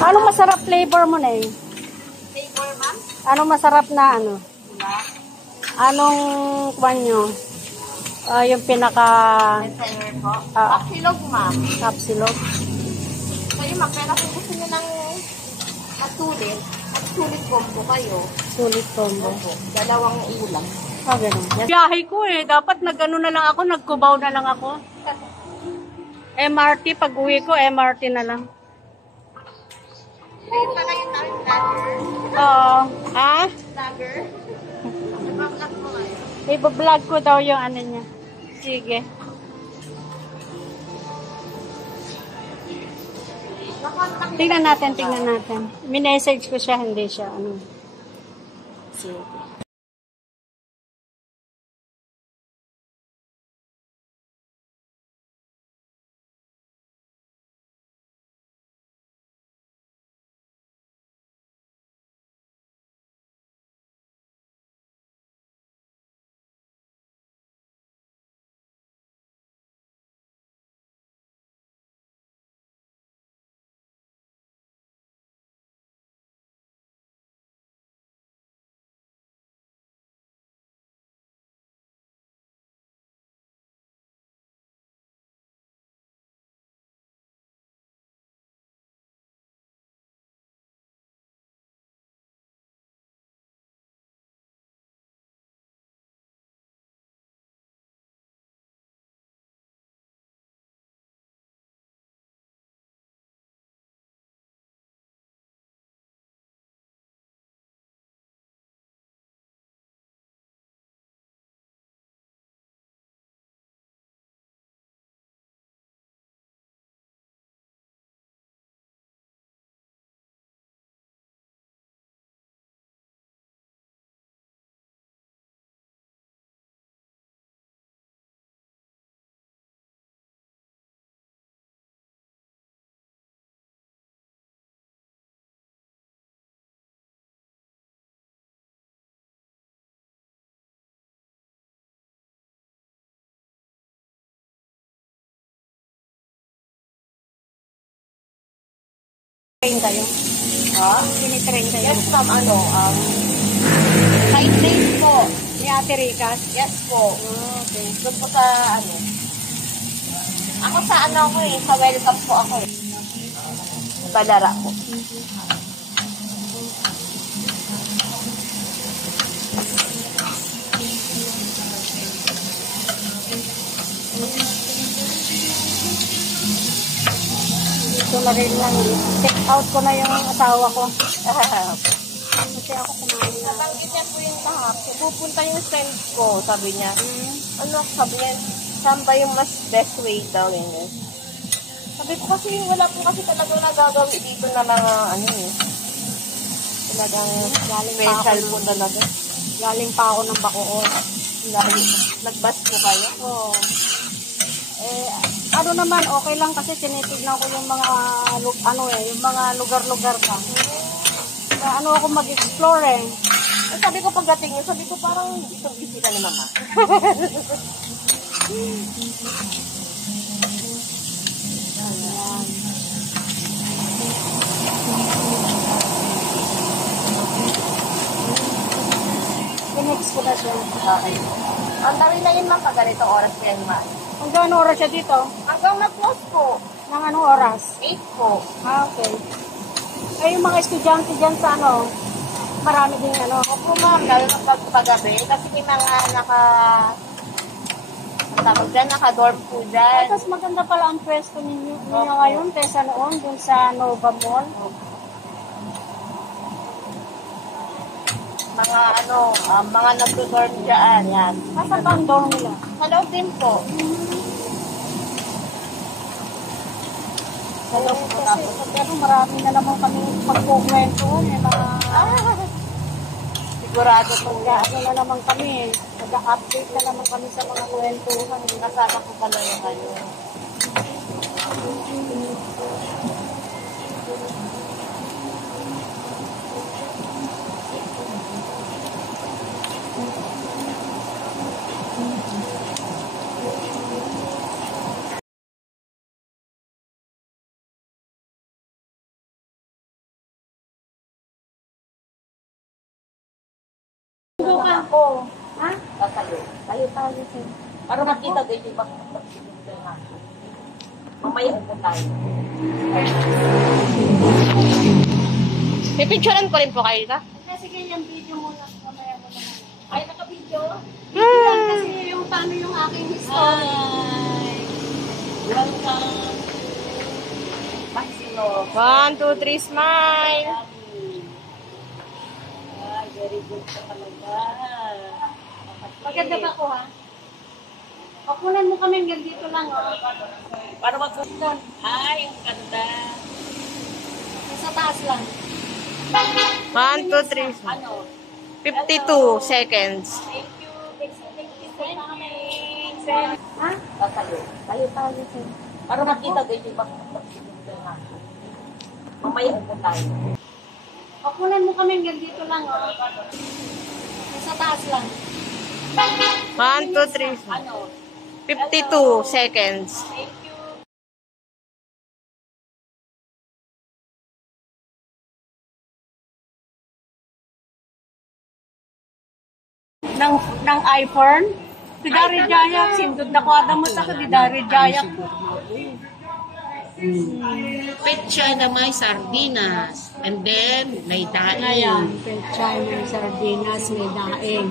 Anong masarap flavor mo na eh? Flavor, ma'am? Anong masarap na ano? Anong kwan nyo? Yung pinaka... Designer po. Ah. Kapsilog, ma'am. Kapsilog. So yun, ma'am. Pero kung gusto nyo ng masulit, at sulit combo kayo. Sulit combo. Opo. Dalawang ulam. Ganun. Biyahe ko eh. Dapat nag-ano na lang ako, nagkubaw na lang ako. MRT, pag uwi ko, MRT na lang. Ayun pala yung namin vlogger. Oo. Ha? Vlogger. Nag-vlog mo ngayon. I-vlog ko daw yung ano niya. Sige. Tingnan natin. Minessage ko siya, hindi siya. Ano. Sige. Train kayo? Ha? Sinitrain kayo? Yes, ma'am. Side days po. Ni Ate Ricas? Yes po. Okay. Doon po sa Ako sa ko eh. Sa welcome po ako eh. Balara po. Ito na rin lang. Check out ko na yung asawa ko. Kasi ako kumain na. Nabanggit niya po yung kahapon. Pupunta yung friend ko, sabi niya. Sabi niya, saan ba yung mas best way daw yun? Sabi ko kasi, wala po kasi talaga nagagawi dito na mga talagang special po talaga. Galing pa ako ng Bacoor. Nagbas po kayo? Oo. Ano naman, okay lang kasi tinitignan ko yung mga, yung mga lugar-lugar ka. Ano ako mag-explore eh. Sabi ko pagdating yun, sabi ko parang isang bisita ni mama. Ayan. Pinex ko na siya. Okay. Ang dami na yun ma'am, pag ganito oras yan ma'am. Hanggang oras siya dito? Hanggang mag-close po. Nang anong oras? 8 po. Okay. Yung mga estudyante dyan sa marami din Opo ma'am, lalo na pagpagabi. Kasi may mga naka-dorm po dyan. Tapos maganda pala ang pwesto ninyo ngayon kaysa noon dun sa Nova Mall. Mga nag-dorm dyan. Yan. Nasa ba ang dorm nila? Sa loob din po. Sa loob po. Kasi marami na naman kami pagkukwentuhan. Sigurado po yan. Na naman kami. Nag-update na naman kami sa mga kwentuhan. Nasama ko pala yung kayo. ako. Ha? Tatayo. Tayo, sir. Para makita din yung bang mamaya upo tayo. Pipicturean ko rin po kayo, ha? Sige, yung video muna. Mamaya mo naman. Ay, naka-video? Yan kasi yung paano yung aking history. Welcome. Maxino. 1, 2, 3, smile. Ay, very good ka talaga. Maganda ba ko, ha? Pakunan mo kami hanggang dito lang, ha? Para mag-doon. Ay, ang ganda. Sa taas lang. 1, 2, 3, smile. Ano? 52 seconds. Thank you. Thank you for coming. Sir. Ha? Tayo, sir. Para makita din yung bang mamaya upo tayo. Pakunan mo kami hanggang dito lang, ha? Sa taas lang. 1, 2, 3, smile. Ano? 52 seconds. Thank you. ng iPhone. Si Dari Jaya, sindot na ko adam mo sa di Dari Jaya. Petsa na may sardinas. And then, may daing. Ayan, pechay, may sardinas, may daing.